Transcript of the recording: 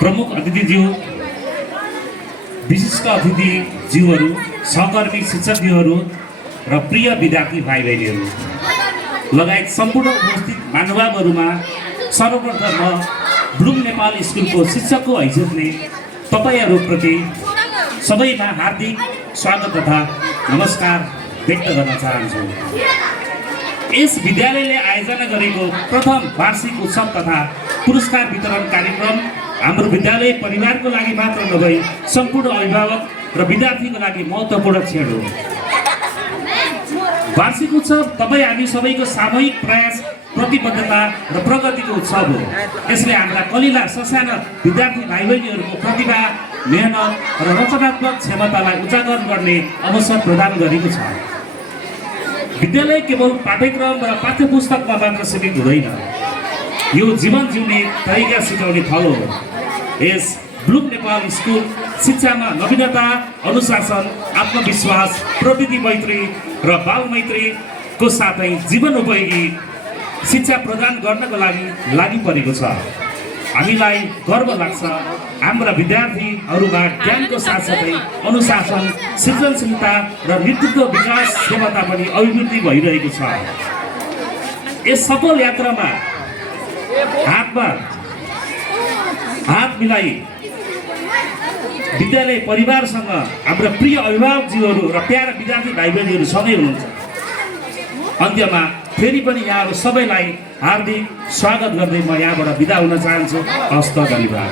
प्रमुख अतिथिज्यू, विशिष्ट अतिथिज्यूहरू, सहकर्मी शिक्षकज्यूहरू र प्रिय विद्यार्थी भाइ बहिनीहरू लगायत सम्पूर्ण उपस्थित महानुभावहरूमा सर्वप्रथम म ब्लुम नेपाल स्कुलको शिक्षकको हैसियतले तपाईँहरूप्रति सबैमा हार्दिक स्वागत तथा नमस्कार व्यक्त गर्न चाहन्छु। यस विद्यालयले आयोजना गरेको प्रथम वार्षिक उत्सव तथा पुरस्कार वितरण कार्यक्रम हाम्रो विद्यालय परिवारको लागि मात्र नभई सम्पूर्ण अभिभावक र विद्यार्थीको लागि महत्त्वपूर्ण क्षण हो। वार्षिक उत्सव तपाईँ हामी सबैको सामूहिक प्रयास, प्रतिबद्धता र प्रगतिको उत्सव हो। यसले हाम्रा कलिला ससाना विद्यार्थी भाइ बहिनीहरूको प्रतिभा, मेहनत र रचनात्मक क्षमतालाई उजागर गर्ने अवसर प्रदान गरेको छ। विद्यालय केवल पाठ्यक्रम र पाठ्यपुस्तकमा मात्र सीमित हुँदैन, यो जीवन जिउने तरिका सिकाउने थलो हो। यस ब्लुम नेपाल स्कुल शिक्षामा नवीनता, अनुशासन, आत्मविश्वास, प्रविधि मैत्री र बाल मैत्रीको साथै जीवन उपयोगी शिक्षा प्रदान गर्नको लागि परेको छ। हामीलाई गर्व लाग्छ हाम्रा विद्यार्थीहरूमा ज्ञानको साथसाथै अनुशासन, सृजनशीलता र नेतृत्व विकास क्षमता पनि अभिवृद्धि भइरहेको छ। यस सफल यात्रामा हातमा हात मिलाई विद्यालय परिवारसँग हाम्रा प्रिय अभिभावकज्यूहरू र प्यारा विद्यार्थी भाइ बहिनीहरू सँगै हुनुहुन्छ। अन्त्यमा फेरि पनि यहाँहरू सबैलाई हार्दिक स्वागत गर्दै म यहाँबाट बिदा हुन चाहन्छु। हस्त धन्यवाद।